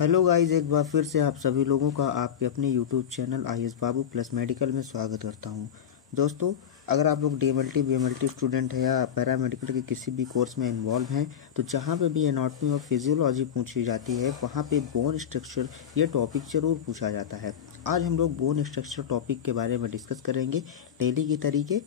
Hello guys, एक बार फिर से आप सभी लोगों का आपके अपने YouTube channel IS Babu plus medical में स्वागत करता हूं। दोस्तों, अगर आप लोग DMLT BMLT स्टूडेंट है या पैरामेडिकल के किसी भी कोर्स में इन्वॉल्व हैं, तो जहां पे भी एनाटॉमी और फिजियोलॉजी पूछी जाती है वहां पे बोन स्ट्रक्चर ये टॉपिक जरूर पूछा जाता है। आज हम लोग बोन स्ट्रक्चर टॉपिक के बारे में डिस्कस करेंगे डेली के तरीके।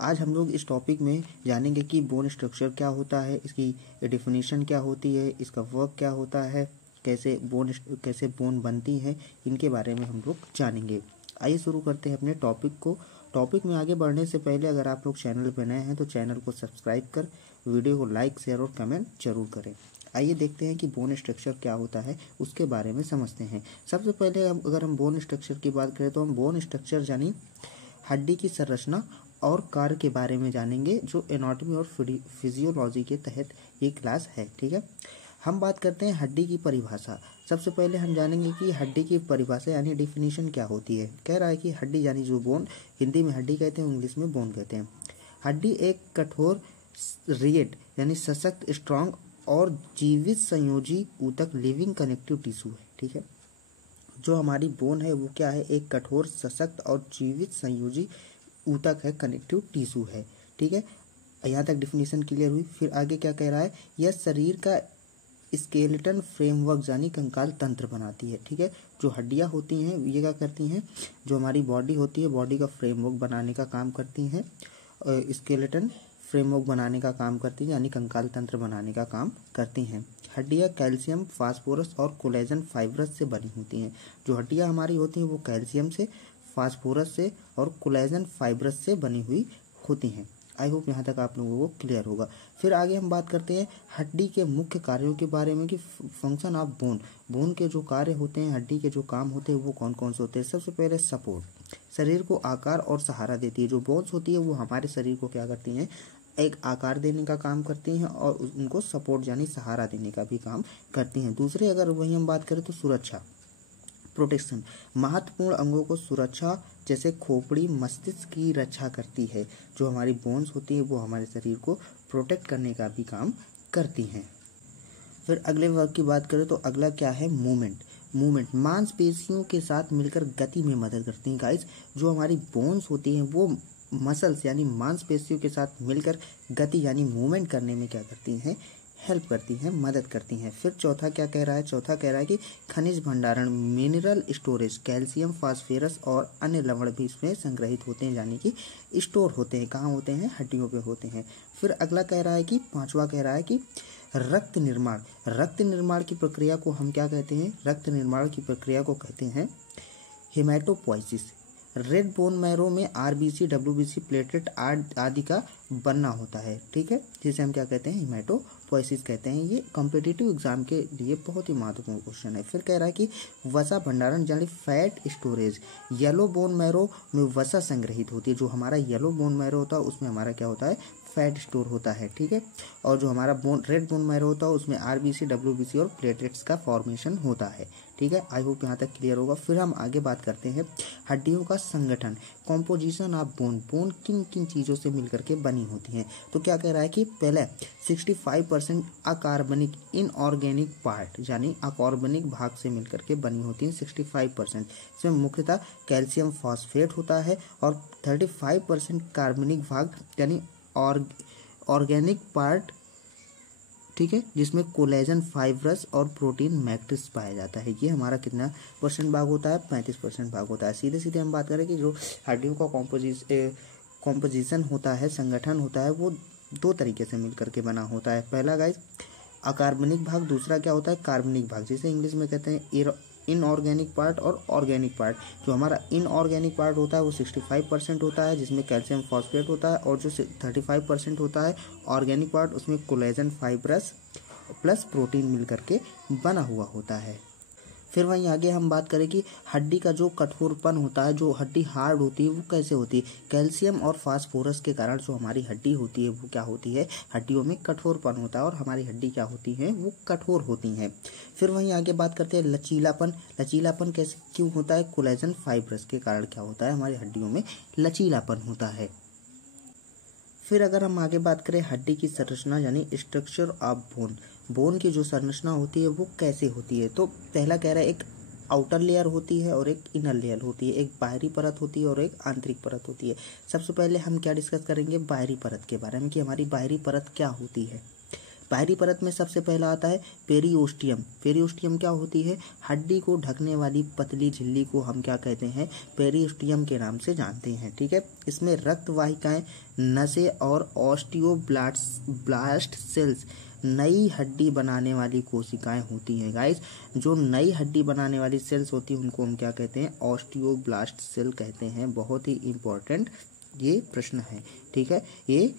आज हम लोग इस टॉपिक में जानेंगे कि बोन स्ट्रक्चर क्या होता है, इसकी डेफिनेशन क्या होती है, इसका वर्क क्या होता है, कैसे बोन बनती है, इनके बारे में हम लोग जानेंगे। आइए शुरू करते हैं अपने टॉपिक को। टॉपिक में आगे बढ़ने से पहले अगर आप लोग चैनल पर नए हैं तो चैनल को सब्सक्राइब कर वीडियो को लाइक शेयर और कमेंट जरूर करें। आइए देखते हैं कि बोन स्ट्रक्चर क्या होता है, उसके बारे में समझते हैं। सबसे पहले अगर हम बोन स्ट्रक्चर की बात करें तो हम बोन स्ट्रक्चर यानी हड्डी की संरचना और कार्य के बारे में जानेंगे, जो एनाटॉमी और फिजियोलॉजी के तहत ये क्लास है। ठीक है, हम बात करते हैं हड्डी की परिभाषा। सबसे पहले हम जानेंगे कि हड्डी की परिभाषा यानी डेफिनेशन क्या होती है। कह रहा है कि हड्डी यानी जो बोन, हिंदी में हड्डी कहते हैं, इंग्लिश में बोन कहते हैं। हड्डी एक कठोर रिएट यानी सशक्त, स्ट्रांग और जीवित संयोजी ऊतक लिविंग कनेक्टिव टिश्यू है। ठीक है, जो हमारी बोन है वो क्या है, एक कठोर सशक्त और जीवित संयोजी ऊतक है, कनेक्टिव टिश्यू है। ठीक है, यहाँ तक डिफिनेशन क्लियर हुई। फिर आगे क्या कह रहा है, यह शरीर का स्केलेटन फ्रेमवर्क यानी कंकाल तंत्र बनाती है। ठीक है, जो हड्डियां होती हैं ये क्या करती हैं, जो हमारी बॉडी होती है, बॉडी का फ्रेमवर्क बनाने का काम करती हैं, स्केलेटन फ्रेमवर्क बनाने का काम करती हैं, यानी कंकाल तंत्र बनाने का काम करती हैं। हड्डियां कैल्शियम, फास्फोरस और कोलेजन फाइब्रस से बनी होती हैं। जो हड्डियां हमारी होती हैं वो कैल्शियम से, फास्फोरस से और कोलेजन फाइब्रस से बनी हुई होती हैं। आई होप यहाँ तक आप लोगों को क्लियर होगा। फिर आगे हम बात करते हैं हड्डी के मुख्य कार्यों के बारे में कि फंक्शन ऑफ बोन। बोन के जो कार्य होते हैं, हड्डी के जो काम होते हैं वो कौन कौन से होते हैं। सबसे पहले सपोर्ट, शरीर को आकार और सहारा देती है। जो बोन्स होती है वो हमारे शरीर को क्या करती हैं, एक आकार देने का काम करती हैं और उनको सपोर्ट यानी सहारा देने का भी काम करती हैं। दूसरे अगर वही हम बात करें तो सुरक्षा, प्रोटेक्शन, महत्वपूर्ण अंगों को सुरक्षा जैसे खोपड़ी, मस्तिष्क की रक्षा करती है। जो हमारी बोन्स होती है वो हमारे शरीर को प्रोटेक्ट करने का भी काम करती हैं। फिर अगले वर्ग की बात करें तो अगला क्या है, मूवमेंट मांसपेशियों के साथ मिलकर गति में मदद करती हैं। गाइस, जो हमारी बोन्स होती हैं वो मसल्स यानी मांसपेशियों के साथ मिलकर गति यानी मूवमेंट करने में क्या करती हैं, हेल्प करती हैं, मदद करती हैं। फिर चौथा क्या कह रहा है, चौथा कह रहा है कि खनिज भंडारण, मिनरल स्टोरेज, कैल्शियम, फास्फोरस और अन्य लवण भी इसमें संग्रहित होते हैं, यानी कि स्टोर होते हैं। कहाँ होते हैं, हड्डियों पे होते हैं। फिर अगला कह रहा है कि पांचवा कह रहा है कि रक्त निर्माण की प्रक्रिया को हम क्या कहते हैं, रक्त निर्माण की प्रक्रिया को कहते हैं हेमाटोपोइसिस। रेड बोन मैरो में RBC, WBC, प्लेटलेट आदि का बनना होता है। ठीक है, जिसे हम क्या कहते हैं, हेमाटोपोइसिस कहते हैं। ये कॉम्पिटिटिव एग्जाम के लिए बहुत ही महत्वपूर्ण क्वेश्चन है। फिर कह रहा है कि वसा भंडारण यानी fat storage, yellow bone marrow में वसा संग्रहित होती है। जो हमारा येलो बोन मैरो होता है उसमें हमारा क्या होता है, फैट स्टोर होता है। ठीक है, और जो हमारा रेड बोन मैरो होता है उसमें RBC, WBC और प्लेटलेट्स का फॉर्मेशन होता है। ठीक है, आई होप यहाँ तक क्लियर होगा। फिर हम आगे बात करते हैं हड्डियों का संगठन, कॉम्पोजिशन ऑफ बोन। बोन किन किन चीज़ों से मिलकर के बनी होती हैं। तो क्या कह रहा है कि पहले 65% अकार्बनिक इनऑर्गेनिक पार्ट यानी अकार्बनिक भाग से मिलकर के बनी होती हैं। 65% इसमें मुख्यतः कैल्शियम फॉस्फेट होता है और 35% कार्बनिक भाग यानी ऑर्गेनिक पार्ट, ठीक है, जिसमें कोलेजन फाइब्रस और प्रोटीन मैट्रिक्स पाया जाता है। ये हमारा कितना परसेंट भाग होता है, 35% भाग होता है। सीधे सीधे हम बात करें कि जो हड्डियों का कॉम्पोजिशन होता है, संगठन होता है, वो दो तरीके से मिलकर के बना होता है। पहला गाइस अकार्बनिक भाग, दूसरा क्या होता है, कार्बनिक भाग, जिसे इंग्लिश में कहते हैं इनऑर्गेनिक पार्ट और ऑर्गेनिक पार्ट। जो हमारा इनऑर्गेनिक पार्ट होता है वो 65% होता है, जिसमें कैल्शियम फॉस्फेट होता है, और जो 35% होता है ऑर्गेनिक पार्ट, उसमें कोलेजन फाइब्रस प्लस प्रोटीन मिलकर के बना हुआ होता है। फिर वहीं आगे हम बात करें कि हड्डी का जो कठोरपन होता है, जो हड्डी हार्ड होती है वो कैसे होती है। कैल्शियम और फास्फोरस के कारण जो हमारी हड्डी होती है वो क्या होती है, हड्डियों में कठोरपन होता है और हमारी हड्डी क्या होती है, वो कठोर होती हैं। फिर वहीं आगे बात करते हैं लचीलापन कैसे क्यों होता है, कोलेजन फाइब्रस के कारण क्या होता है, हमारी हड्डियों में लचीलापन होता है। फिर अगर हम आगे बात करें हड्डी की संरचना यानी स्ट्रक्चर ऑफ बोन, बोन की जो संरचना होती है वो कैसे होती है। तो पहला कह रहा है एक आउटर लेयर होती है और एक इनर लेयर होती है, एक बाहरी परत होती है और एक आंतरिक परत होती है। सबसे पहले हम क्या डिस्कस करेंगे, बाहरी परत के बारे में कि हमारी बाहरी परत क्या होती है। बाहरी परत में सबसे पहला आता है पेरिओस्टियम। पेरिओस्टियम क्या होती है, हड्डी को ढकने वाली पतली झिल्ली को हम क्या कहते हैं, पेरिओस्टियम के नाम से जानते हैं। ठीक है, इसमें रक्त वाहिकाएं, नसें और ऑस्टियोब्लास्ट सेल्स, नई हड्डी बनाने वाली कोशिकाएं होती हैं। गाइस, जो नई हड्डी बनाने वाली सेल्स होती हैं उनको हम क्या कहते हैं, ऑस्टियोब्लास्ट सेल कहते हैं। बहुत ही इंपॉर्टेंट ये प्रश्न है। ठीक है, ये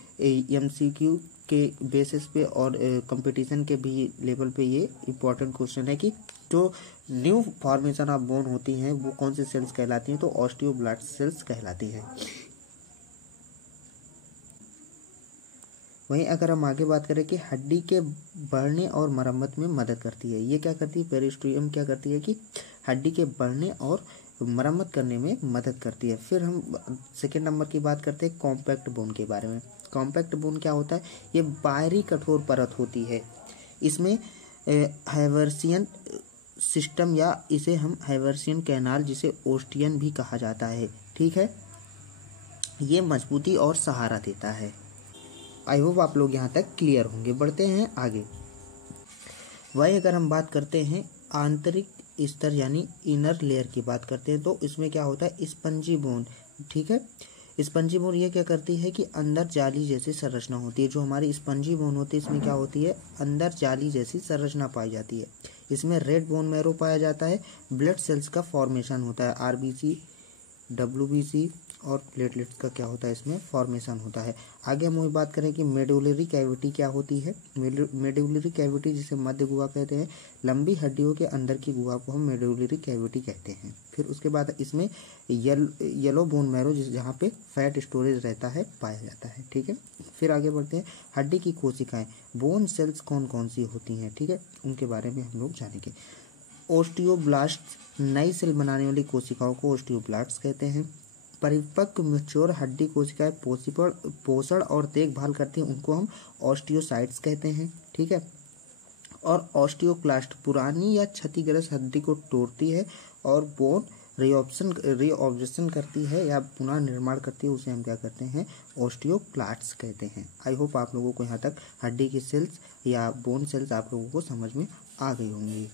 एमसीक्यू के बेसिस पे और कंपटीशन के भी लेवल पे ये इम्पोर्टेंट क्वेश्चन है कि जो न्यू फॉर्मेशन ऑफ बोन होती हैं वो कौन सी सेल्स कहलाती हैं, तो ऑस्टियोब्लास्ट सेल्स कहलाती हैं। वहीं अगर हम आगे बात करें कि हड्डी के बढ़ने और मरम्मत में मदद करती है, ये क्या करती है, पेरिओस्टियम क्या करती है कि हड्डी के बढ़ने और मरम्मत करने में मदद करती है। फिर हम सेकेंड नंबर की बात करते हैं कॉम्पैक्ट बोन के बारे में। कॉम्पैक्ट बोन क्या होता है, ये बाहरी कठोर परत होती है। इसमें हैवर्सियन सिस्टम या इसे हम हैवर्सियन कैनाल, जिसे ओस्टियन भी कहा जाता है। ठीक है, ये मजबूती और सहारा देता है। आई होप आप लोग यहाँ तक क्लियर होंगे। बढ़ते हैं आगे। वही अगर हम बात करते हैं आंतरिक स्तर यानी इनर लेयर की बात करते हैं, तो इसमें क्या होता है, स्पंजी बोन। ठीक है, स्पंजी बोन ये क्या करती है कि अंदर जाली जैसी संरचना होती है। जो हमारी स्पंजी बोन होती है इसमें क्या होती है, अंदर जाली जैसी संरचना पाई जाती है। इसमें रेड बोन मैरो पाया जाता है, ब्लड सेल्स का फॉर्मेशन होता है, आरबीसी, डब्ल्यूबीसी और प्लेटलेट्स का क्या होता है, इसमें फॉर्मेशन होता है। आगे हम वही बात करें कि मेडुलरी कैविटी क्या होती है। मेडुलरी कैविटी, जिसे मध्य गुहा कहते हैं, लंबी हड्डियों के अंदर की गुहा को हम मेडुलरी कैविटी कहते हैं। फिर उसके बाद इसमें येलो बोन मैरो, जहाँ पे फैट स्टोरेज रहता है, पाया जाता है। ठीक है, फिर आगे बढ़ते हैं। हड्डी की कोशिकाएं, बोन सेल्स कौन कौन सी होती हैं, ठीक है, उनके बारे में हम लोग जानेंगे। ओस्टियोब्लास्ट, नई सेल बनाने वाली कोशिकाओं को ओस्टियोब्लास्ट कहते हैं। परिपक्व मैच्योर हड्डी कोशिकाएं पोषण और देखभाल करती हैं, उनको हम ऑस्टियोसाइट्स कहते हैं। ठीक है, और ऑस्टियोक्लास्ट पुरानी या क्षतिग्रस्त हड्डी को तोड़ती है और बोन रीऑब्जेक्शन करती है या पुनः निर्माण करती है, उसे हम क्या करते हैं, ऑस्टियोक्लास्ट्स कहते हैं। आई होप आप लोगों को यहाँ तक हड्डी की सेल्स या बोन सेल्स आप लोगों को समझ में आ गई होंगी।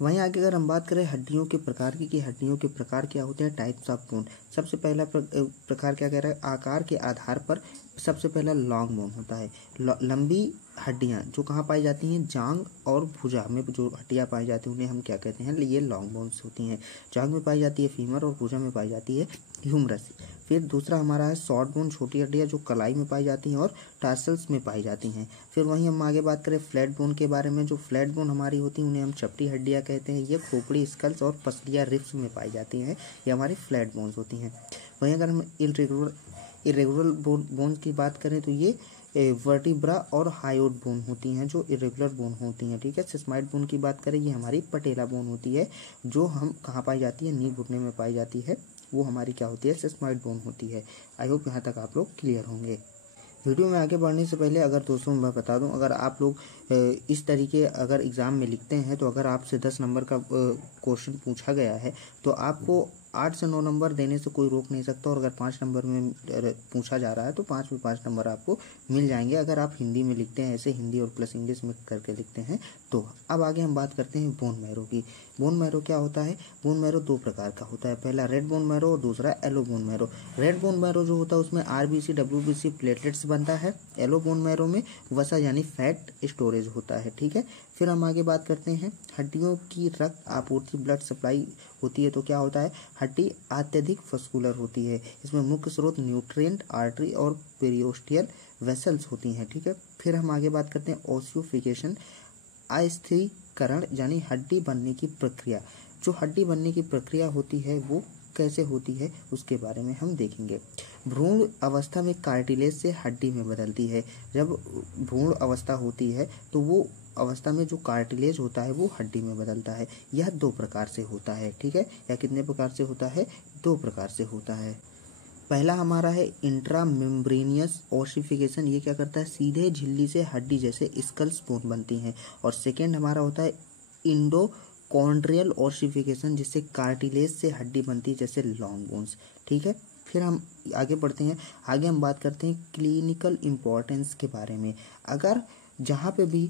वहीं आगे अगर हम बात करें हड्डियों के प्रकार की, कि हड्डियों के प्रकार क्या होते हैं, टाइप्स ऑफ बोन। सबसे पहला प्रकार क्या कह रहा है, आकार के आधार पर सबसे पहला लॉन्ग बोन होता है। लंबी हड्डियां जो कहाँ पाई जाती हैं, जांग और भुजा में जो हड्डियां पाई जाती हैं उन्हें हम क्या कहते हैं, ये लॉन्ग बोन्स होती हैं। जांग में पाई जाती है फीमर और भुजा में पाई जाती है ह्यूमरस। फिर दूसरा हमारा है शॉर्ट बोन, छोटी हड्डियां जो कलाई में पाई जाती हैं और टार्सल्स में पाई जाती हैं। फिर वहीं हम आगे बात करें फ्लैट बोन के बारे में। जो फ्लैट बोन हमारी होती हैं उन्हें हम चपटी हड्डियां कहते हैं। ये खोपड़ी, स्कल्स और पसलियां, रिब्स में पाई जाती हैं, ये हमारी फ्लैट बोन्स होती हैं। वहीं अगर हम इरेगुलर बोन की बात करें तो ये वर्टिब्रा और हायोड बोन होती हैं, जो इरेगुलर बोन होती हैं। ठीक है, सिस्माइड बोन की बात करें, ये हमारी पटेला बोन होती है, जो हम कहाँ पाई जाती है, नी घुटने में पाई जाती है, वो हमारी क्या होती है, सिस्माइड बोन होती है। आई होप यहाँ तक आप लोग क्लियर होंगे। वीडियो में आगे बढ़ने से पहले अगर दोस्तों मैं बता दूं, अगर आप लोग इस तरीके अगर एग्ज़ाम में लिखते हैं तो अगर आपसे 10 नंबर का क्वेश्चन पूछा गया है तो आपको 8 से 9 नंबर देने से कोई रोक नहीं सकता। और अगर 5 नंबर में पूछा जा रहा है तो 5 में 5 नंबर आपको मिल जाएंगे, अगर आप हिंदी में लिखते हैं, ऐसे हिंदी और प्लस इंग्लिश में करके लिखते हैं तो। अब आगे हम बात करते हैं बोन मैरो की। बोन मैरो क्या होता है, बोन मैरो 2 प्रकार का होता है, पहला रेड बोन मैरो और दूसरा yellow bone marrow. Red bone marrow जो होता है उसमें आरबीसी, डब्ल्यूबीसी, प्लेटलेट्स बनता है। येलो बोन मैरो में वसा यानी फैट स्टोरेज होता है। ठीक है, फिर हम आगे बात करते हैं हड्डियों की रक्त आपूर्ति, ब्लड सप्लाई होती है तो क्या होता है, हड्डी अत्यधिक फस्कुलर होती है। इसमें मुख्य स्रोत न्यूट्रिएंट, आर्टरी और पेरियोस्टियल वेसल्स होती हैं। ठीक है, फिर हम आगे बात करते हैं ओसियोफिकेशन, अस्थिरीकरण यानी हड्डी बनने की प्रक्रिया। जो हड्डी बनने की प्रक्रिया होती है वो कैसे होती है उसके बारे में हम देखेंगे। भ्रूण अवस्था में कार्टिलेज से हड्डी में बदलती है। जब भ्रूण अवस्था होती है तो वो अवस्था में जो कार्टिलेज होता है वो हड्डी में बदलता है। यह 2 प्रकार से होता है। ठीक है, या कितने प्रकार से होता है, 2 प्रकार से होता है। पहला हमारा है इंट्रामेम्ब्रेनियस ओसिफिकेशन, ये क्या करता है, सीधे झिल्ली से हड्डी जैसे स्कल्स बोन बनती हैं। और सेकेंड हमारा होता है इंडोकॉन्ड्रियल ओसिफिकेशन, जिससे कार्टिलेज से हड्डी बनती है जैसे लॉन्ग बोन्स। ठीक है, फिर हम आगे बढ़ते हैं। आगे हम बात करते हैं क्लिनिकल इम्पोर्टेंस के बारे में। अगर जहाँ पे भी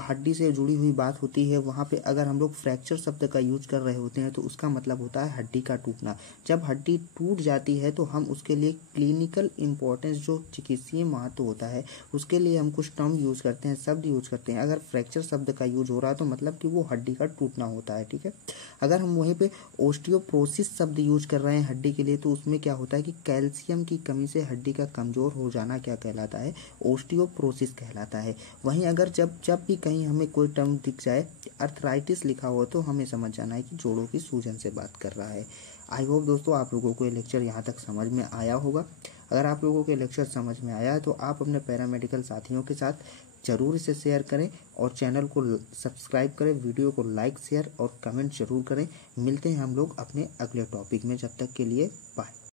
हड्डी से जुड़ी हुई बात होती है वहाँ पे अगर हम लोग फ्रैक्चर शब्द का यूज कर रहे होते हैं तो उसका मतलब होता है हड्डी का टूटना। जब हड्डी टूट जाती है तो हम उसके लिए क्लिनिकल इम्पोर्टेंस, जो चिकित्सीय महत्व होता है, उसके लिए हम कुछ टर्म यूज करते हैं, शब्द यूज करते हैं। अगर फ्रैक्चर शब्द का यूज हो रहा है तो मतलब कि वो हड्डी का टूटना होता है। ठीक है, अगर हम वहीं पे ओस्टियोप्रोसिस शब्द यूज कर रहे हैं हड्डी के लिए तो उसमें क्या होता है कि कैल्शियम की कमी से हड्डी का कमजोर हो जाना क्या कहलाता है, ओस्टियोप्रोसिस कहलाता है। वहीं अगर जब भी कहीं हमें कोई टर्म दिख जाए, अर्थराइटिस लिखा हो, तो हमें समझ जाना है कि जोड़ों की सूजन से बात कर रहा है। आई होप दोस्तों आप लोगों को ये लेक्चर यहाँ तक समझ में आया होगा। अगर आप लोगों को लेक्चर समझ में आया है तो आप अपने पैरामेडिकल साथियों के साथ जरूर इसे शेयर करें और चैनल को सब्सक्राइब करें, वीडियो को लाइक, शेयर और कमेंट जरूर करें। मिलते हैं हम लोग अपने अगले टॉपिक में, जब तक के लिए बाय।